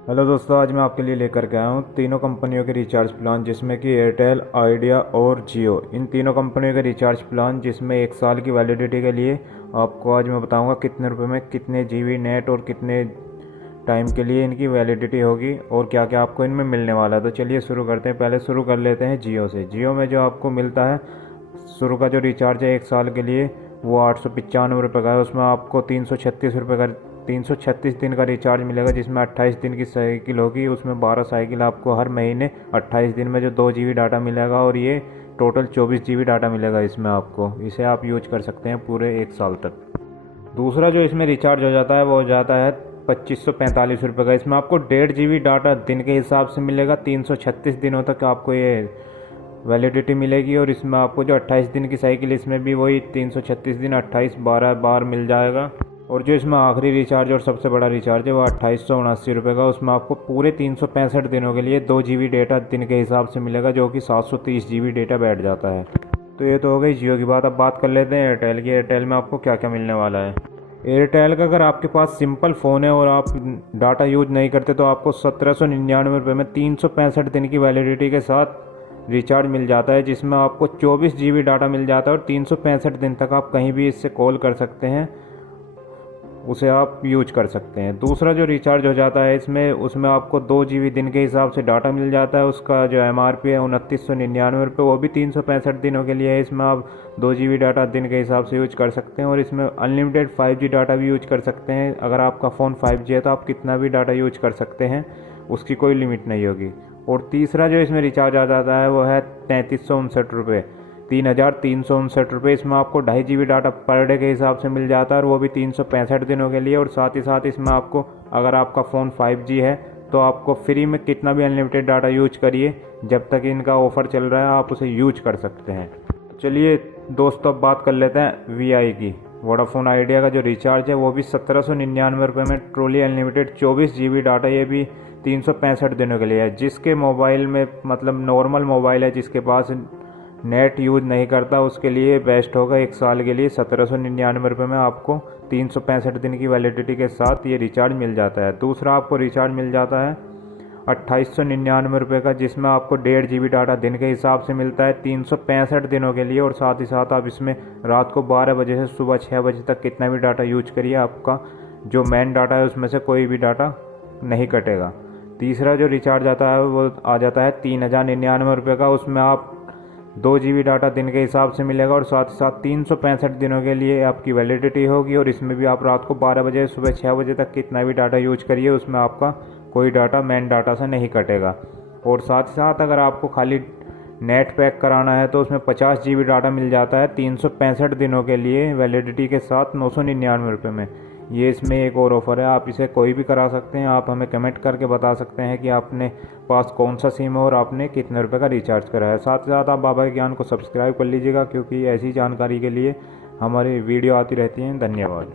Hello दोस्तों, आज मैं आपके लिए लेकर के आया हूँ तीनों कंपनियों के रिचार्ज प्लान, जिसमें कि एयरटेल, आइडिया और जियो। इन तीनों कंपनियों के रिचार्ज प्लान जिसमें 1 साल की वैलिडिटी के लिए आपको आज मैं बताऊंगा कितने रुपए में कितने जीबी नेट और कितने टाइम के लिए इनकी वैलिडिटी होगी और क्या क्या आपको इनमें मिलने वाला है। तो चलिए शुरू करते हैं। पहले शुरू कर लेते हैं जियो से। जियो में जो आपको मिलता है, शुरू का जो रिचार्ज है 1 साल के लिए वो 895 का है। उसमें आपको 336 दिन का रिचार्ज मिलेगा, जिसमें 28 दिन की साइकिल होगी। उसमें 12 साइकिल आपको हर महीने 28 दिन में जो 2 GB डाटा मिलेगा और ये टोटल 24 GB डाटा मिलेगा इसमें आपको। इसे आप यूज कर सकते हैं पूरे 1 साल तक। दूसरा जो इसमें रिचार्ज हो जाता है वो हो जाता है 2545 का। इसमें आपको 1.5 GB डाटा दिन के हिसाब से मिलेगा। 336 दिनों तक आपको ये वैलिडिटी मिलेगी और इसमें आपको जो 28 दिन की साइकिल, इसमें भी वही 336 दिन 28 12 बार मिल जाएगा। और जो इसमें आखिरी रिचार्ज और सबसे बड़ा रिचार्ज है वो 2879 का। उसमें आपको पूरे 365 दिनों के लिए 2 GB डेटा दिन के हिसाब से मिलेगा, जो कि 730 GB डेटा बैठ जाता है। तो ये तो हो गई जियो की बात। अब बात कर लेते हैं एयरटेल की। एयरटेल में आपको क्या क्या मिलने वाला है। एयरटेल का अगर आपके पास सिंपल फ़ोन है और आप डाटा यूज नहीं करते तो आपको 1799 में 365 दिन की वैलिडिटी के साथ रिचार्ज मिल जाता है, जिसमें आपको 24 GB डाटा मिल जाता है और 365 दिन तक आप कहीं भी इससे कॉल कर सकते हैं, उसे आप यूज कर सकते हैं। दूसरा जो रिचार्ज हो जाता है इसमें, उसमें आपको 2 GB दिन के हिसाब से डाटा मिल जाता है। उसका जो MRP है 2999 वो भी 365 दिनों के लिए है। इसमें आप 2 GB डाटा दिन के हिसाब से यूज कर सकते हैं और इसमें अनलिमिटेड 5G डाटा भी यूज कर सकते हैं। अगर आपका फ़ोन 5G है तो आप कितना भी डाटा यूज कर सकते हैं, उसकी कोई लिमिट नहीं होगी। और तीसरा जो इसमें रिचार्ज आ जाता है वो है 3359 ₹3359। इसमें आपको 2.5 GB डाटा पर डे के हिसाब से मिल जाता है और वो भी 365 दिनों के लिए। और साथ ही साथ इसमें आपको, अगर आपका फ़ोन 5G है तो आपको फ्री में कितना भी अनलिमिटेड डाटा यूज करिए, जब तक इनका ऑफ़र चल रहा है आप उसे यूज कर सकते हैं। चलिए दोस्तों, अब बात कर लेते हैं VI की। वोडाफोन आइडिया का जो रिचार्ज है वो भी 1799 में ट्रूली अनलिमिटेड 24 GB डाटा, ये भी 365 दिनों के लिए है। जिसके मोबाइल में, मतलब नॉर्मल मोबाइल है, जिसके पास नेट यूज नहीं करता, उसके लिए बेस्ट होगा 1 साल के लिए 1799 में आपको 365 दिन की वैलिडिटी के साथ ये रिचार्ज मिल जाता है। दूसरा आपको रिचार्ज मिल जाता है 2899 का, जिसमें आपको 1.5 GB डाटा दिन के हिसाब से मिलता है 365 दिनों के लिए। और साथ ही साथ आप इसमें रात को 12 बजे से सुबह 6 बजे तक कितना भी डाटा यूज करिए, आपका जो मेन डाटा है उसमें से कोई भी डाटा नहीं कटेगा। तीसरा जो रिचार्ज आता है वो आ जाता है 3099 का। उसमें आप 2 GB डाटा दिन के हिसाब से मिलेगा और साथ ही साथ 365 दिनों के लिए आपकी वैलिडिटी होगी। और इसमें भी आप रात को 12 बजे सुबह 6 बजे तक कितना भी डाटा यूज करिए, उसमें आपका कोई डाटा मेन डाटा से नहीं कटेगा। और साथ ही साथ अगर आपको खाली नेट पैक कराना है तो उसमें 50 GB डाटा मिल जाता है 365 दिनों के लिए वैलिडिटी के साथ 999 में। ये इसमें एक और ऑफ़र है, आप इसे कोई भी करा सकते हैं। आप हमें कमेंट करके बता सकते हैं कि आपने पास कौन सा सिम है और आपने कितने रुपए का रिचार्ज करा है। साथ ही साथ आप बाबा के ज्ञान को सब्सक्राइब कर लीजिएगा, क्योंकि ऐसी जानकारी के लिए हमारी वीडियो आती रहती हैं। धन्यवाद।